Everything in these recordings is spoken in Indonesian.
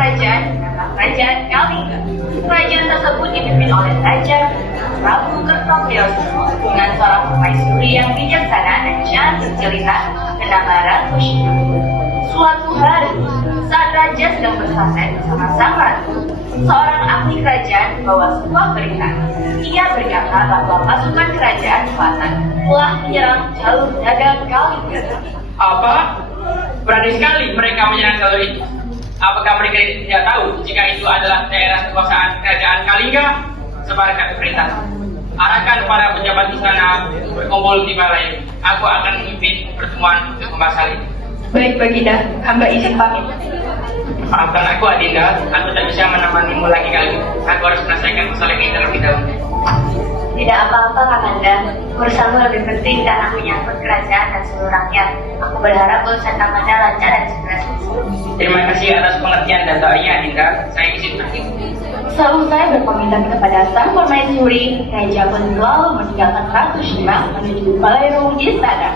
kerajaan bernama Kerajaan Kalingga. Kerajaan tersebut dipimpin oleh Raja Prabu Kertopioso dengan seorang permaisuri yang bijaksana dan cantik jelita bernama Ratu Shima. Suatu hari, saat raja sedang bersantai bersama sang ratu, seorang ahli kerajaan membawa sebuah berita. Ia berkata bahwa pasukan kerajaan selatan telah menyerang jalur dagang Kalingga. Apa? Berani sekali mereka menyerang jalur itu. Apakah mereka tidak tahu jika itu adalah daerah kekuasaan kerajaan Kalingga? Sebarkan perintah. Arahkan para pejabat istana berkumpul di balai. Aku akan memimpin pertemuan untuk membahas hal ini. Baik Baginda, hamba izin pamit. Maafkan aku Adinda, aku tak bisa menemanimu lagi kali. Aku harus menyelesaikan masalah ini terlebih dahulu. Tidak apa-apa Kakanda, urusanmu lebih penting karena menyangkut kerajaan dan seluruh rakyat. Aku berharap urusan Kakanda lancar dan segera selesai. Terima kasih atas pengertian dan doanya Adinda. Saya izin pergi. Selesai berpamitan kepada sang permaisuri, Raja pun lalu meninggalkan Ratu Shima menuju balai rumah istana.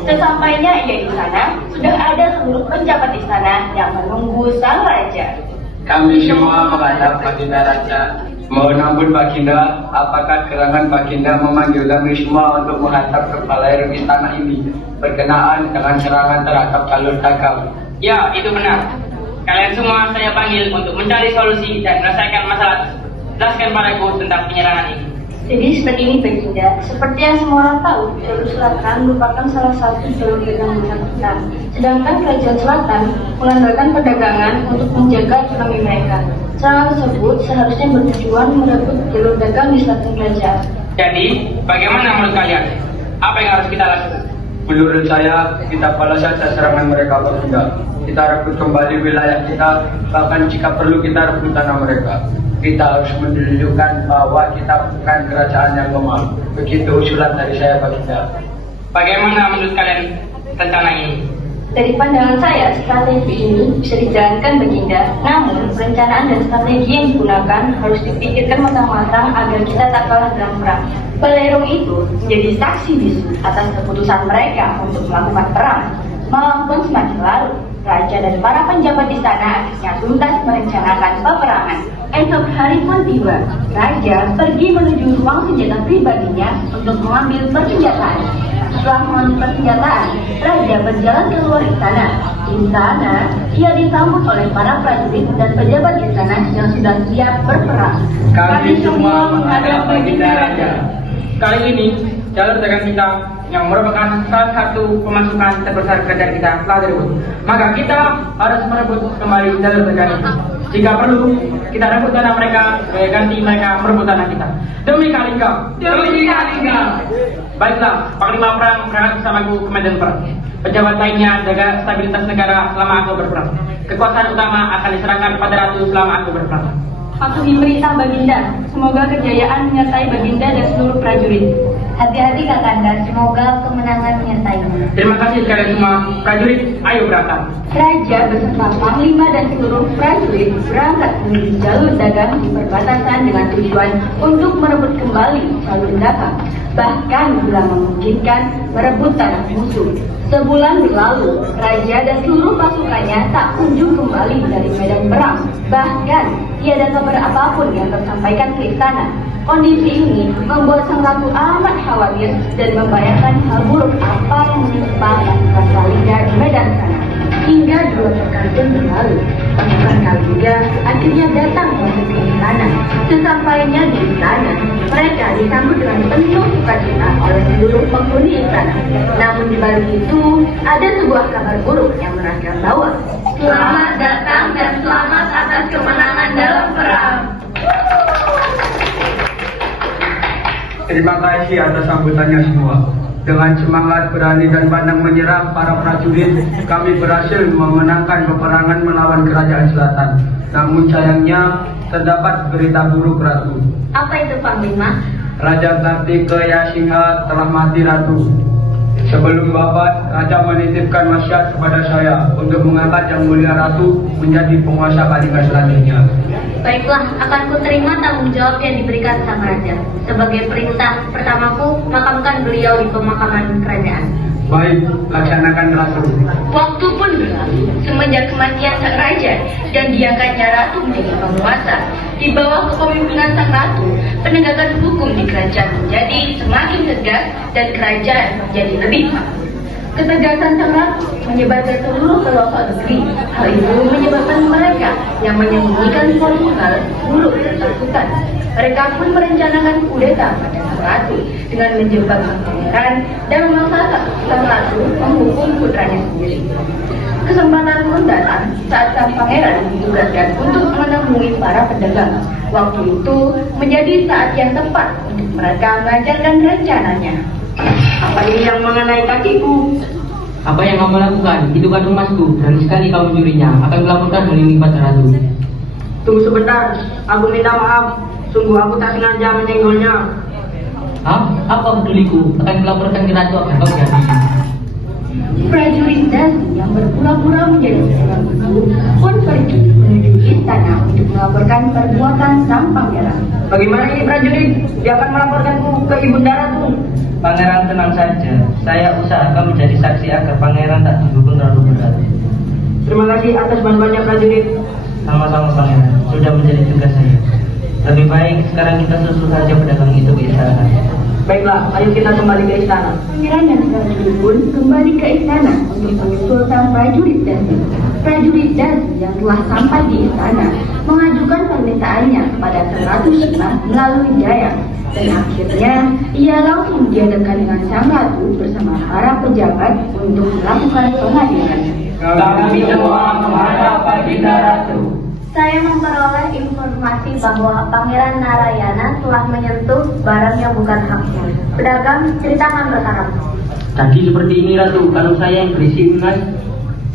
Sesampainya ia di sana, sudah ada seluruh penjabat istana yang menunggu sang raja. Kami semua menghadap Baginda Raja. Mohon ampun Baginda, apakah gerangan Baginda memanggil kami semua untuk menghadap ke balai rumah istana ini berkenaan dengan serangan terhadap jalur dagang? Ya, itu benar. Kalian semua saya panggil untuk mencari solusi dan menyelesaikan masalah tersebut. Jelaskan padaku tentang penyerangan ini. Jadi seperti ini Baginda, seperti yang semua orang tahu, jalur selatan merupakan salah satu jalur dagang besar kita. Sedangkan kerajaan selatan mengandalkan perdagangan untuk menjaga ekonomi mereka. Serangan tersebut seharusnya bertujuan merebut jalur dagang di selatan kerajaan. Jadi, bagaimana menurut kalian? Apa yang harus kita lakukan? Menurut saya, kita balas saja serangan mereka Baginda. Kita rebut kembali wilayah kita, bahkan jika perlu kita rebut tanah mereka. Kita harus menunjukkan bahwa kita bukan kerajaan yang lemah. Begitu usulan dari saya Baginda. Bagaimana menurut kalian rencana ini? Dari pandangan saya, strategi ini bisa dijalankan Baginda. Namun, perencanaan dan strategi yang digunakan harus dipikirkan matang-matang agar kita tak kalah dalam perang. Balerung itu menjadi saksi bisu atas keputusan mereka untuk melakukan perang. Malam pun semakin larut. Raja dan para penjabat istana akhirnya tuntas merencanakan peperangan. Esok hari pun tiba. Raja pergi menuju ruang senjata pribadinya untuk mengambil persenjataan. Setelah mengambil persenjataan, Raja berjalan keluar istana. Di sana, ia disambut oleh para prajurit dan pejabat istana yang sudah siap berperang. Kami semua menghadap Baginda Raja. Kali ini, jalur dagang kita yang merupakan salah satu pemasukan terbesar kerajaan kita telah direbut. Maka kita harus merebut kembali jalur dagang itu. Jika perlu, kita rebut tanah mereka, ganti mereka merebut tanah kita. Demi Kalingga! Demi Kalingga! Baiklah, Panglima Perang berangkat bersamaku ke medan perang. Pejabat lainnya jaga stabilitas negara selama aku berperang. Kekuasaan utama akan diserahkan pada ratu selama aku berperang. Patuhi perintah Baginda. Semoga kejayaan menyertai Baginda dan seluruh prajurit. Hati-hati Kakanda, semoga kemenangan menyertainya. Terima kasih sekalian semua. Prajurit, ayo berangkat. Raja beserta Panglima dan seluruh prajurit berangkat menuju jalur dagang di perbatasan dengan tujuan untuk merebut kembali jalur dagang. Bahkan bila memungkinkan merebut tanah musuh. Sebulan berlalu, Raja dan seluruh pasukannya tak kunjung kembali dari medan perang. Bahkan tiada kabar apapun yang tersampaikan ke istana. Kondisi ini membuat sang ratu amat khawatir dan membayangkan hal buruk apa yang menimpa pasukan Kalingga di medan sana. Hingga 2 pekan pun berlalu, pasukan Kalingga akhirnya datang masuk ke istana. Sesampainya di istana, mereka disambut dengan penuh sukacita oleh seluruh penghuni istana. Namun di balik itu, ada sebuah kabar buruk yang merasa bahwa selamat datang dan selamat atas kemenangan dalam perang. Terima kasih atas sambutannya semua. Dengan semangat berani dan pandang menyerang para prajurit, kami berhasil memenangkan peperangan melawan kerajaan selatan. Namun sayangnya terdapat berita buruk Ratu. Apa itu Panglima? Raja Kartikeya Singha telah mati Ratu. Sebelum wafat, Raja menitipkan wasiat kepada saya untuk mengangkat Yang Mulia Ratu menjadi penguasa Kalingga selanjutnya. Baiklah, akan kuterima tanggung jawab yang diberikan sang raja. Sebagai perintah pertamaku, makamkan beliau di pemakaman kerajaan. Baik, laksanakan Ratu. Waktu pun berlalu, semenjak kematian sang raja dan diangkatnya ratu menjadi penguasa. Di bawah kepemimpinan sang ratu, penegakan hukum di kerajaan menjadi semakin tegas dan kerajaan menjadi lebih makmur. Ketegasan sang ratu menyebar ke seluruh pelosok negeri. Hal itu menyebabkan mereka yang menyembunyikan suatu hal buruk ketakutan. Mereka pun merencanakan kudeta pada sang ratu dengan menjebak sang pangeran dan memaksa sang ratu menghukum putranya sendiri. Kesempatan pun datang saat sang pangeran ditugaskan untuk menemui para pedagang. Waktu itu menjadi saat yang tepat untuk mereka melancarkan rencananya. Apa ini yang mengenai kakiku? Apa yang kamu lakukan? Itu kan emasku. Berani sekali kau mencurinya. Akan melaporkan hal ini pada ratu. Tunggu sebentar, aku minta maaf. Sungguh aku tak sengaja menyenggolnya. Apa peduliku? Akan melaporkan ke ratu akan kau jadi. Prajurit Dazi yang berpura-pura menjadi seorang ibu pun pergi menuju istana untuk melaporkan perbuatan sang pangeran. Bagaimana ini prajurit? Dia akan melaporkanku ke ibunda ratu. Pangeran tenang saja. Saya usahakan menjadi saksi agar pangeran tak dihukum terlalu berat. Terima kasih atas bantuannya prajurit. Sama-sama pangeran. Sudah menjadi tugas saya. Lebih baik sekarang kita susul saja pedagang itu ke istana. Baiklah, ayo kita kembali ke istana. Pangeran dan prajurit pun kembali ke istana untuk menyusul sang prajurit Dazi. Prajurit Dazi yang telah sampai di istana mengajukan permintaannya pada sang ratu Shima melalui Jaya. Dan akhirnya ia langsung dihadapkan dengan sang ratu bersama para pejabat untuk melakukan pengadilan. Kami semua menghadap Baginda Ratu. Saya memperoleh informasi bahwa Pangeran Narayana telah menyentuh barang yang bukan haknya. Pedagang, ceritakan berkaram. Jadi seperti ini ratu. Kalau saya yang berisi emas,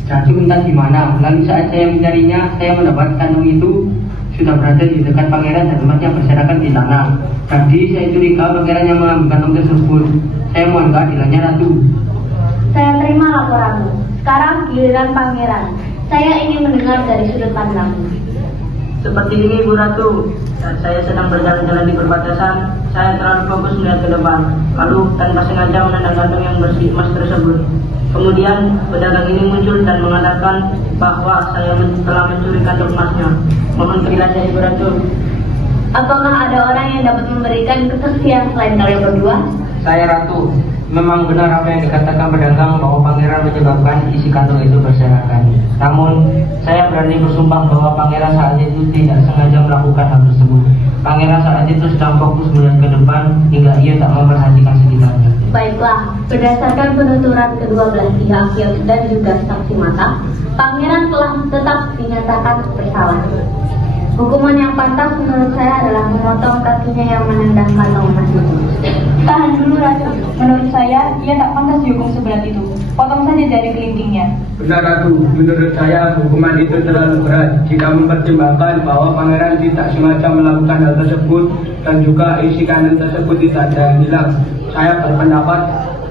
ratu entah di mana. Lalu saat saya mencarinya, saya mendapat kantong itu sudah berada di dekat pangeran dan emasnya berserakan di tanah. Jadi saya curiga pangeran yang mengambil kantong tersebut. Saya mohon keadilannya ratu. Saya terima laporanmu. Sekarang giliran pangeran. Saya ingin mendengar dari sudut pandangmu. Seperti ini Bu Ratu, saat saya sedang berjalan-jalan di perbatasan, saya terlalu fokus melihat ke depan, lalu tanpa sengaja menendang kantong yang bersih emas tersebut. Kemudian pedagang ini muncul dan mengatakan bahwa saya telah mencuri kantong emasnya. Mohon penjelasan Ibu Ratu. Apakah ada orang yang dapat memberikan kesaksian selain kalian berdua? Saya ratu. Memang benar apa yang dikatakan pedagang bahwa pangeran menyebabkan isi kantong itu berserakan. Namun, saya berani bersumpah bahwa pangeran saat itu tidak sengaja melakukan hal tersebut. Pangeran saat itu sedang fokus melihat ke depan hingga ia tak memperhatikan sekitarnya. Baiklah, berdasarkan penuturan kedua belah pihak dan juga saksi mata, pangeran telah tetap dinyatakan bersalah. Hukuman yang pantas menurut saya adalah memotong kakinya yang menendang kantong emas itu. Tahan dulu Ratu, menurut saya ia tak pantas dihukum seberat itu. Potong saja jari kelingkingnya. Benar Ratu, menurut saya hukuman itu terlalu berat jika mempertimbangkan bahwa pangeran tidak sengaja melakukan hal tersebut dan juga isi kantong tersebut tidak ada yang hilang. Saya berpendapat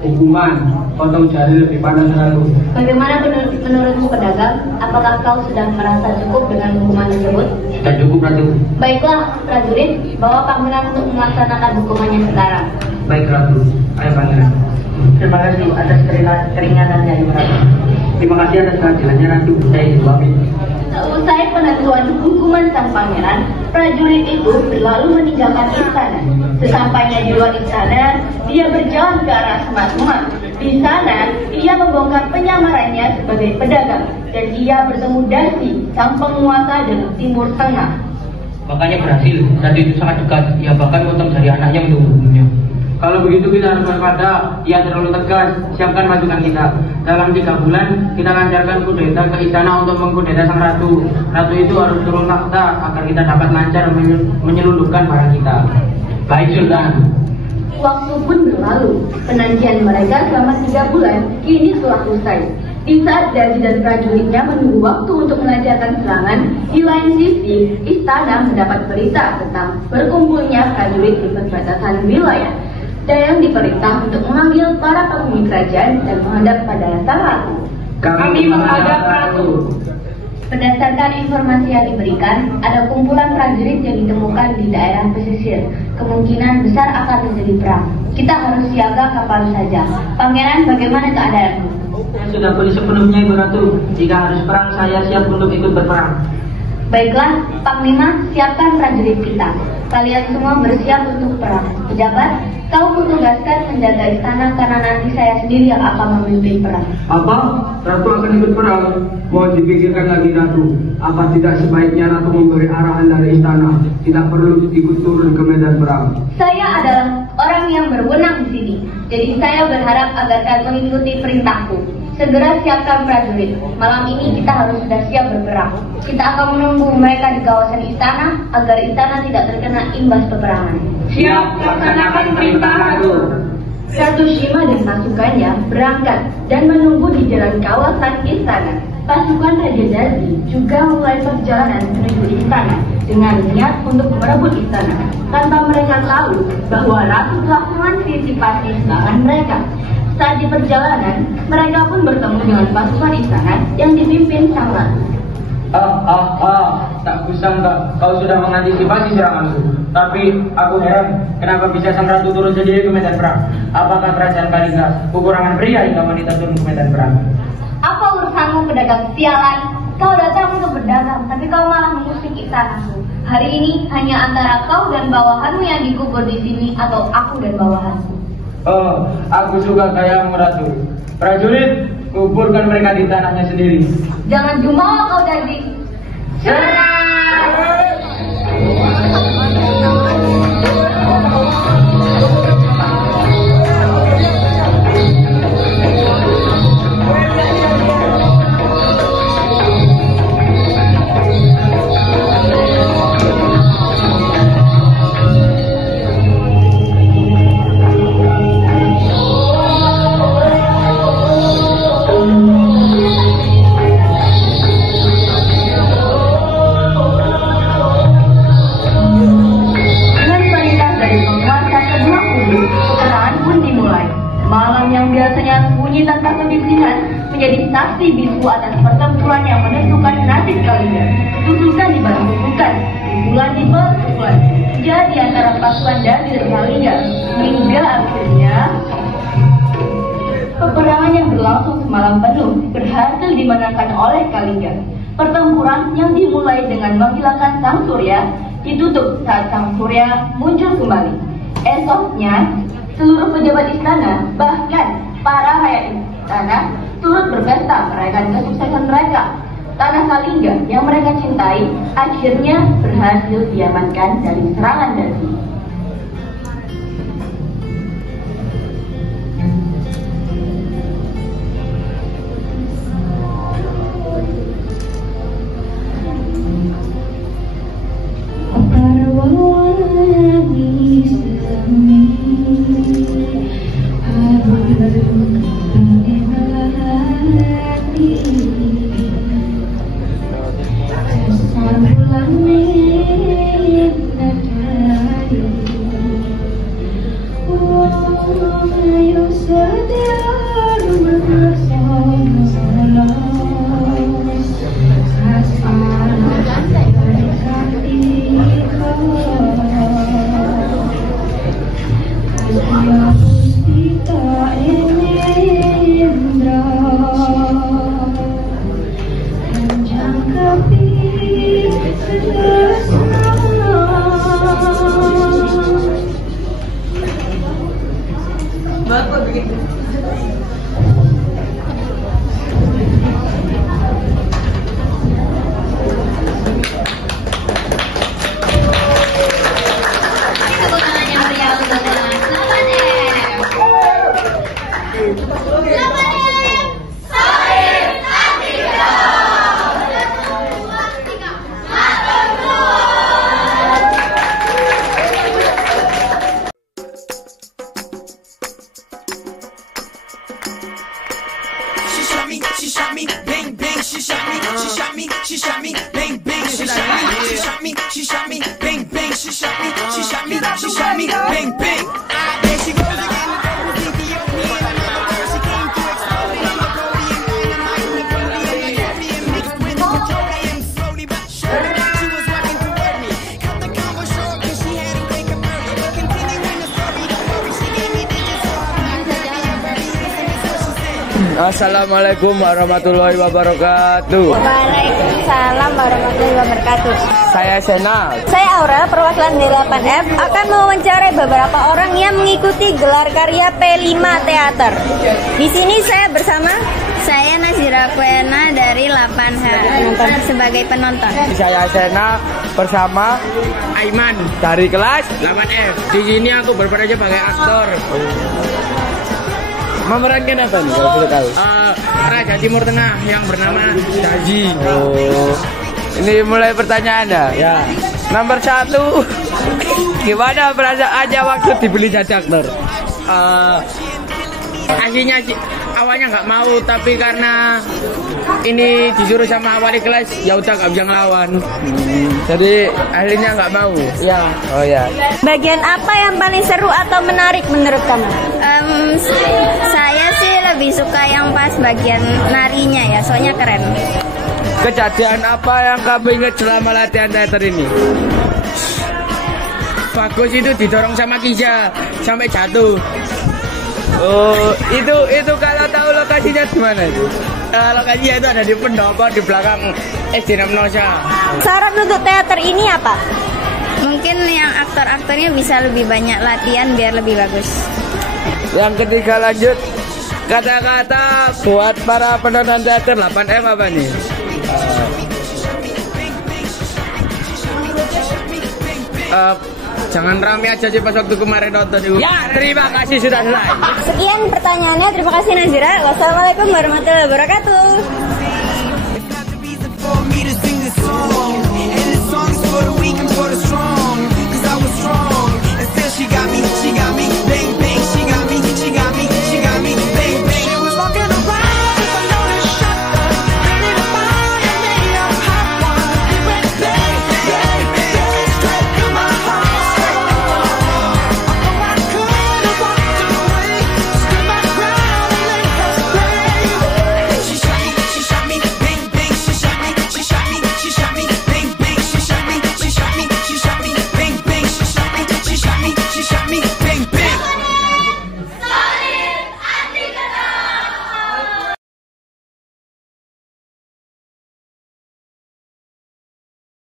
hukuman potong jari lebih panas Ratu. Bagaimana menurutmu pedagang? Apakah kau sudah merasa cukup dengan hukuman tersebut? Sudah cukup ratu. Baiklah, prajurit, bawa pangeran untuk melaksanakan hukumannya sekarang. Baik ratu. Ayo pangeran. Terima kasih atas keringanannya Ibu Ratu. Terima kasih atas keadilannya ratu. Saya dibawain. Usai penentuan hukuman sang pangeran, prajurit itu berlalu meninggalkan istana. Sesampainya di luar istana, dia berjalan ke arah semak-semak. Di sana, ia membongkar penyamarannya sebagai pedagang dan ia bertemu Dazi, sang penguasa dari Timur Tengah. Makanya berhasil. Ratu itu sangat dekat. Ia bahkan potong jari anaknya untuk membunuhnya. Kalau begitu kita harus waspada, dia terlalu tegas. Siapkan pasukan kita. Dalam 3 bulan, kita lancarkan kudeta ke istana untuk mengkudeta sang ratu. Ratu itu harus turun takhta agar kita dapat lancar menyelundupkan barang kita. Baik Sultan. Waktu pun berlalu. Penantian mereka selama 3 bulan kini telah usai. Di saat Dazi dan prajuritnya menunggu waktu untuk melancarkan serangan, di lain sisi, istana mendapat berita tentang berkumpulnya prajurit di perbatasan wilayah. Dayang diperintah untuk memanggil para penghuni kerajaan dan menghadap pada sang ratu. Kami menghadap ratu. Berdasarkan informasi yang diberikan, ada kumpulan prajurit yang ditemukan di daerah pesisir. Kemungkinan besar akan terjadi perang. Kita harus siaga kapan saja. Pangeran, bagaimana keadaanmu? Saya sudah pulih sepenuhnya, Ibu Ratu. Jika harus perang, saya siap untuk ikut berperang. Baiklah, Panglima, siapkan prajurit kita. Kalian semua bersiap untuk perang. Pejabat, kau kutugaskan menjaga istana karena nanti saya sendiri yang akan memimpin perang. Apa? Ratu akan ikut perang? Mohon dipikirkan lagi, Ratu. Apa tidak sebaiknya Ratu memberi arahan dari istana? Tidak perlu ikut turun ke medan perang. Saya adalah orang yang berwenang di sini. Jadi saya berharap agar kalian mengikuti perintahku. Segera siapkan prajurit. Malam ini kita harus sudah siap berperang. Kita akan menunggu mereka di kawasan istana agar istana tidak terkena imbas peperangan. Siap, laksanakan perintah Ratu. Ratu Shima dan pasukannya berangkat dan menunggu di jalan kawasan istana. Pasukan Raja Dazi juga mulai perjalanan menuju istana dengan niat untuk merebut istana, tanpa mereka tahu bahwa Ratu telah mengantisipasi serangan mereka. Saat di perjalanan, mereka pun bertemu dengan pasukan istana yang dipimpin sang ratu. Tak kusangka kau sudah mengantisipasi seranganku. Tapi aku heran, kenapa bisa sang ratu turun sendiri ke medan perang? Apakah kerajaan Kalingga kekurangan pria hingga wanita turun ke medan perang? Apa urusanmu, pedagang sialan? Kau datang untuk berdagang, tapi kau malah mengusik istanaku. Hari ini hanya antara kau dan bawahanmu yang dikubur di sini, atau aku dan bawahanku. Oh, aku suka kayamu, Ratu. Prajurit, kuburkan mereka di tanahnya sendiri. Jangan jumawa kau, Dazi. Tanpa kebisingan menjadi saksi bisu atas pertempuran yang menentukan nasib Kalingga. Tusukan dibantu tusukan, pukulan dibalas pukulan. Jadi antara pasukan Dazi dan Kalingga hingga akhirnya peperangan yang berlangsung semalam penuh berhasil dimenangkan oleh Kalingga. Pertempuran yang dimulai dengan menghilangkan sang surya ditutup saat sang surya muncul kembali. Esoknya seluruh pejabat istana, bahkan para rakyat istana turut berpesta merayakan kesuksesan mereka. Tanah Kalingga yang mereka cintai akhirnya berhasil diamankan dari serangan Dazi. Assalamualaikum warahmatullahi wabarakatuh. Waalaikumsalam warahmatullahi wabarakatuh. Saya Sena. Saya Aura, perwakilan dari 8F, akan mewawancarai beberapa orang yang mengikuti gelar karya P5 Teater. Di sini saya bersama Nazira Kuena dari 8H sebagai penonton. Saya Sena bersama Aiman dari kelas 8F. Di sini aku berperan sebagai aktor. Memerankan apa nih kalau boleh tahu? Raja Timur Tengah yang bernama Daji. Ini mulai pertanyaannya. Ya. Nomor 1. Gimana perasaannya waktu dibeli jadi aktor? Aslinya awalnya nggak mau, tapi karena ini disuruh sama wali kelas, ya udah nggak bisa ngelawan. Jadi akhirnya nggak mau. Ya. Oh ya. bagian apa yang paling seru atau menarik menurut kamu? Saya sih lebih suka yang pas bagian narinya ya, soalnya keren. Kejadian apa yang kamu ingat selama latihan teater ini? Bagus itu didorong sama Kisha sampai jatuh. Oh, itu kalau tahu lokasinya di mana itu? Lokasinya itu ada di pendopo di belakang SD Nosa. Syarat untuk teater ini apa? Mungkin yang aktor-aktornya bisa lebih banyak latihan biar lebih bagus. Yang ketiga lanjut, kata-kata buat para penonton teater 8M apa nih? Jangan rame aja sih pas waktu kemarin nonton itu. Ya, terima kasih sudah selesai. Sekian pertanyaannya, terima kasih Nazira. Wassalamualaikum warahmatullahi wabarakatuh.